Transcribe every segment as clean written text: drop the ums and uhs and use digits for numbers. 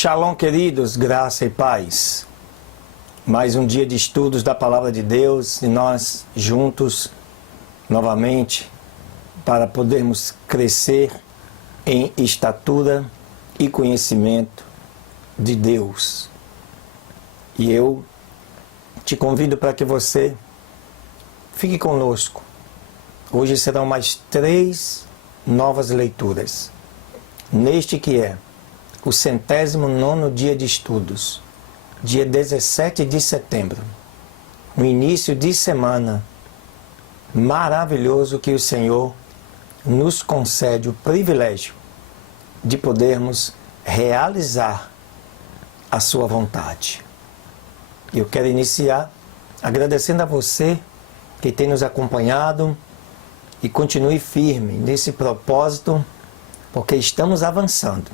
Shalom, queridos, graça e paz. Mais um dia de estudos da Palavra de Deus e nós juntos novamente para podermos crescer em estatura e conhecimento de Deus. E eu te convido para que você fique conosco. Hoje serão mais 3 novas leituras. Neste que é o 109º dia de estudos, dia 17 de setembro, um início de semana maravilhoso que o Senhor nos concede o privilégio de podermos realizar a sua vontade. Eu quero iniciar agradecendo a você que tem nos acompanhado e continue firme nesse propósito, porque estamos avançando.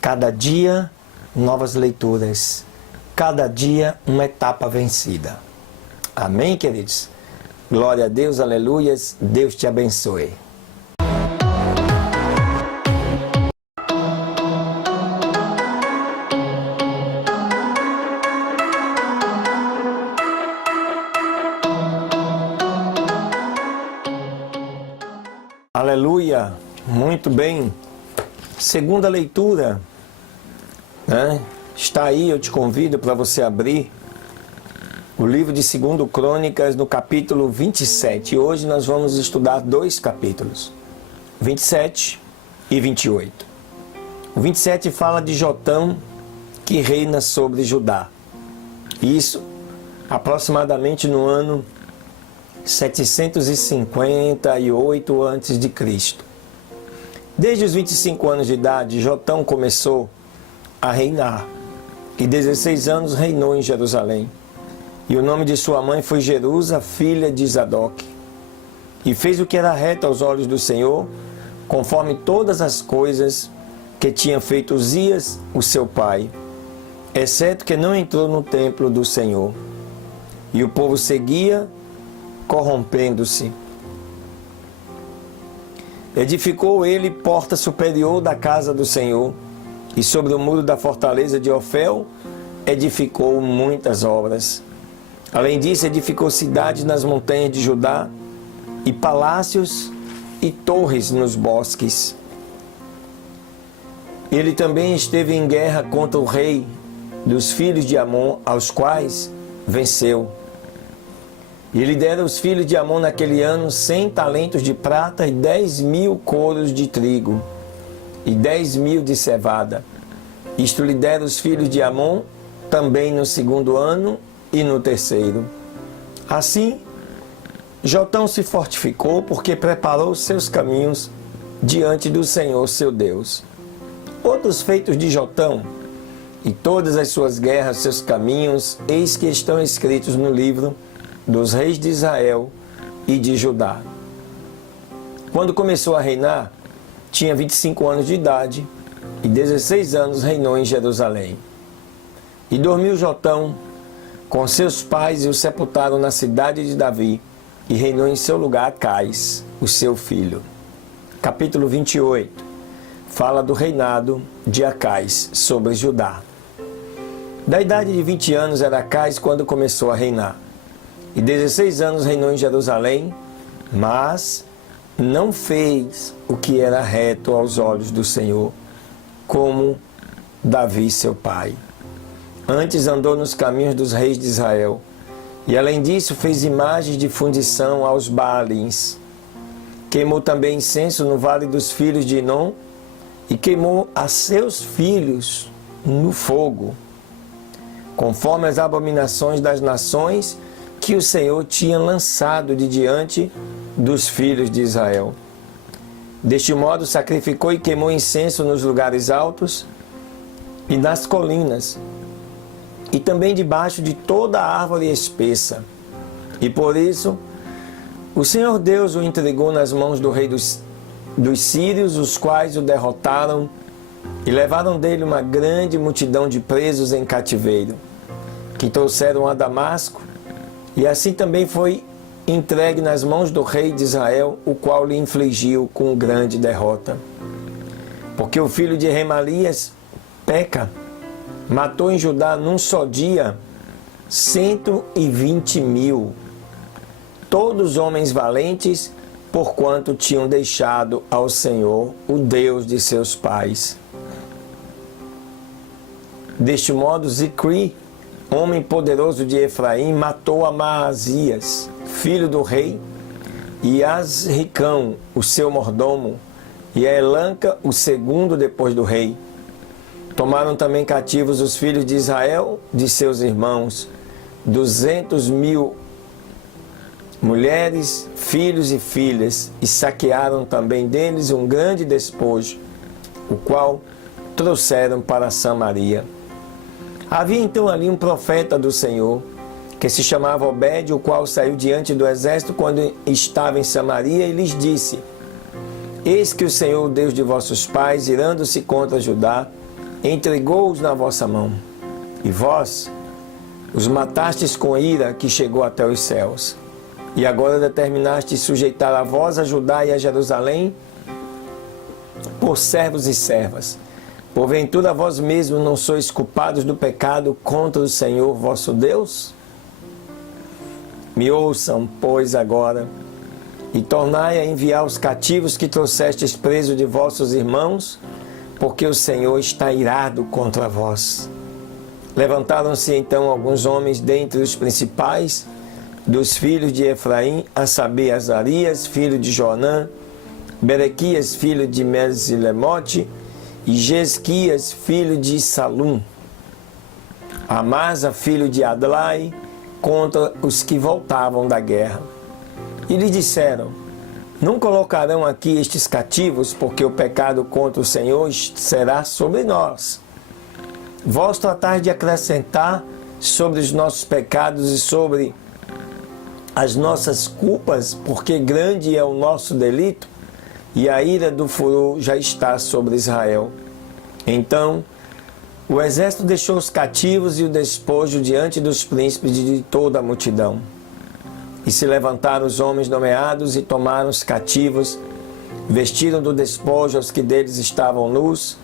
Cada dia, novas leituras. Cada dia, uma etapa vencida. Amém, queridos? Glória a Deus, aleluias. Deus te abençoe. Aleluia. Muito bem. Segunda leitura, né? Está aí, eu te convido para você abrir o livro de 2 Crônicas no capítulo 27. E hoje nós vamos estudar 2 capítulos, 27 e 28. O 27 fala de Jotão que reina sobre Judá. Isso aproximadamente no ano 758 a.C. Desde os 25 anos de idade, Jotão começou a reinar, e 16 anos reinou em Jerusalém. E o nome de sua mãe foi Jerusa, filha de Zadok. E fez o que era reto aos olhos do Senhor, conforme todas as coisas que tinha feito Uzias, o seu pai, exceto que não entrou no templo do Senhor. E o povo seguia, corrompendo-se. Edificou ele porta superior da casa do Senhor, e sobre o muro da fortaleza de Ofel edificou muitas obras. Além disso, edificou cidades nas montanhas de Judá, e palácios e torres nos bosques. Ele também esteve em guerra contra o rei dos filhos de Amon, aos quais venceu. E ele dera aos filhos de Amon naquele ano 100 talentos de prata e 10.000 coros de trigo e 10.000 de cevada. Isto lhe dera os filhos de Amon também no 2º ano e no 3º. Assim, Jotão se fortificou porque preparou seus caminhos diante do Senhor seu Deus. Outros feitos de Jotão e todas as suas guerras, seus caminhos, eis que estão escritos no livro dos reis de Israel e de Judá. Quando começou a reinar, tinha 25 anos de idade e 16 anos reinou em Jerusalém. E dormiu Jotão com seus pais e o sepultaram na cidade de Davi, e reinou em seu lugar Acais, o seu filho. Capítulo 28 fala do reinado de Acais sobre Judá. Da idade de 20 anos era Acais quando começou a reinar. E 16 anos reinou em Jerusalém, mas não fez o que era reto aos olhos do Senhor, como Davi seu pai. Antes andou nos caminhos dos reis de Israel, e além disso fez imagens de fundição aos Baalins. Queimou também incenso no vale dos filhos de Inom, e queimou a seus filhos no fogo, conforme as abominações das nações que o Senhor tinha lançado de diante dos filhos de Israel. Deste modo sacrificou e queimou incenso nos lugares altos e nas colinas, e também debaixo de toda a árvore espessa. E por isso o Senhor Deus o entregou nas mãos do rei dos sírios, os quais o derrotaram e levaram dele uma grande multidão de presos em cativeiro, que trouxeram a Damasco, e assim também foi entregue nas mãos do rei de Israel, o qual lhe infligiu com grande derrota. Porque o filho de Remalias Peca matou em Judá num só dia 120.000, todos homens valentes, porquanto tinham deixado ao Senhor, o Deus de seus pais. Deste modo, Zicri, homem poderoso de Efraim, matou Amazias, filho do rei, e Azricão, o seu mordomo, e a Elanca, o segundo depois do rei. Tomaram também cativos os filhos de Israel, de seus irmãos, 200.000 mulheres, filhos e filhas, e saquearam também deles um grande despojo, o qual trouxeram para Samaria. Havia então ali um profeta do Senhor, que se chamava Obed, o qual saiu diante do exército quando estava em Samaria e lhes disse: Eis que o Senhor, o Deus de vossos pais, irando-se contra Judá, entregou-os na vossa mão, e vós os matastes com ira que chegou até os céus. E agora determinastes sujeitar a vós, a Judá e a Jerusalém, por servos e servas. Porventura vós mesmos não sois culpados do pecado contra o Senhor vosso Deus? Me ouçam, pois, agora, e tornai a enviar os cativos que trouxestes presos de vossos irmãos, porque o Senhor está irado contra vós. Levantaram-se então alguns homens dentre os principais dos filhos de Efraim, a saber, Azarias, filho de Joanã, Berequias, filho de Mesilemote, e Jesquias, filho de Salum, Amasa, filho de Adlai, contra os que voltavam da guerra. E lhe disseram: Não colocarão aqui estes cativos, porque o pecado contra o Senhor será sobre nós. Vós tratais de acrescentar sobre os nossos pecados e sobre as nossas culpas, porque grande é o nosso delito, e a ira do furor já está sobre Israel. Então o exército deixou os cativos e o despojo diante dos príncipes de toda a multidão. E se levantaram os homens nomeados e tomaram os cativos, vestiram do despojo aos que deles estavam nus,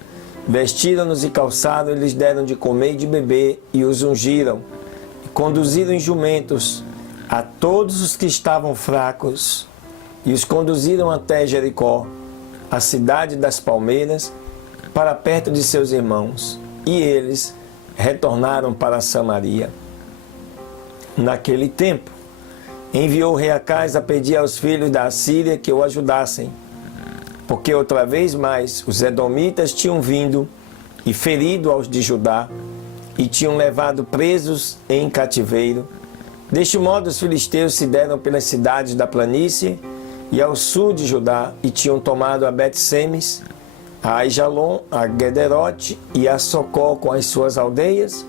vestiram-nos e calçaram e lhes deram de comer e de beber, e os ungiram, e conduziram em jumentos a todos os que estavam fracos, e os conduziram até Jericó, a cidade das palmeiras, para perto de seus irmãos, e eles retornaram para Samaria. Naquele tempo, enviou o rei Acais a pedir aos filhos da Assíria que o ajudassem, porque outra vez mais os edomitas tinham vindo e ferido aos de Judá, e tinham levado presos em cativeiro. Deste modo os filisteus se deram pelas cidades da planície e ao sul de Judá, e tinham tomado a Bet-Semes, a Aijalon, a Gederote e a Socó com as suas aldeias,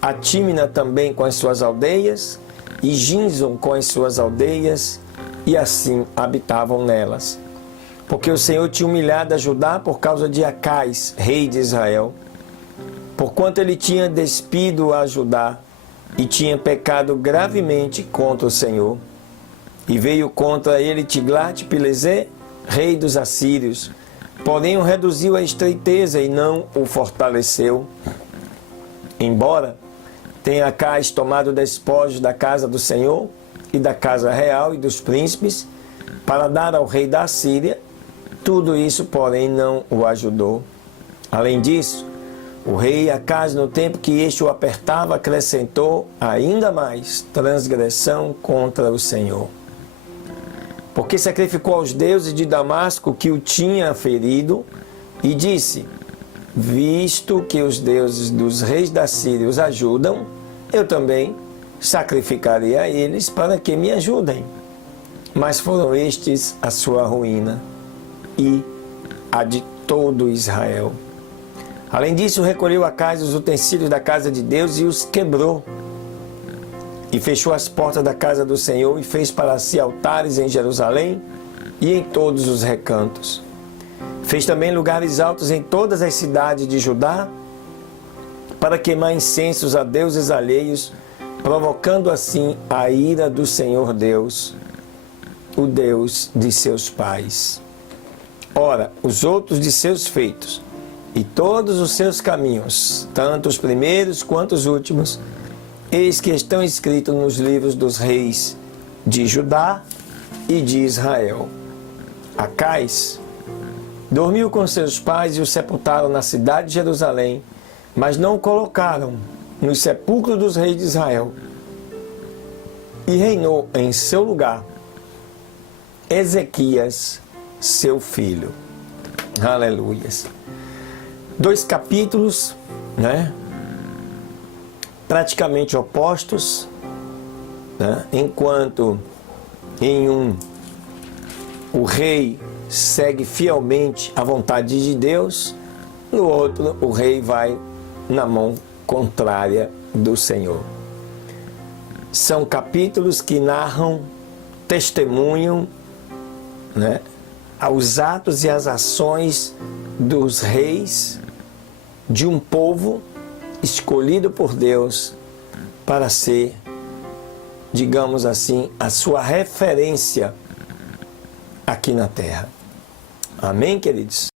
a Tímina também com as suas aldeias, e Ginzon com as suas aldeias, e assim habitavam nelas. Porque o Senhor tinha humilhado a Judá por causa de Acais, rei de Israel, porquanto ele tinha despido a Judá e tinha pecado gravemente contra o Senhor. E veio contra ele Tiglat-Pileser, rei dos assírios, porém o reduziu à estreiteza e não o fortaleceu. Embora tenha Acais tomado despojos da casa do Senhor e da casa real e dos príncipes, para dar ao rei da Assíria, tudo isso, porém, não o ajudou. Além disso, o rei Acais, no tempo que este o apertava, acrescentou ainda mais transgressão contra o Senhor. Porque sacrificou aos deuses de Damasco que o tinha ferido, e disse: Visto que os deuses dos reis da Síria os ajudam, eu também sacrificarei a eles para que me ajudem. Mas foram estes a sua ruína e a de todo Israel. Além disso, recolheu Acais os utensílios da casa de Deus e os quebrou. E fechou as portas da casa do Senhor e fez para si altares em Jerusalém e em todos os recantos. Fez também lugares altos em todas as cidades de Judá, para queimar incensos a deuses alheios, provocando assim a ira do Senhor Deus, o Deus de seus pais. Ora, os outros de seus feitos, e todos os seus caminhos, tanto os primeiros quanto os últimos, eis que estão escritos nos livros dos reis de Judá e de Israel. Acais dormiu com seus pais e o sepultaram na cidade de Jerusalém, mas não o colocaram no sepulcro dos reis de Israel. E reinou em seu lugar Ezequias, seu filho. Aleluias. 2 capítulos, né? Praticamente opostos, né? Enquanto em um o rei segue fielmente a vontade de Deus, no outro o rei vai na mão contrária do Senhor. São capítulos que narram, testemunham, né, aos atos e às ações dos reis de um povo escolhido por Deus para ser, digamos assim, a sua referência aqui na terra. Amém, queridos?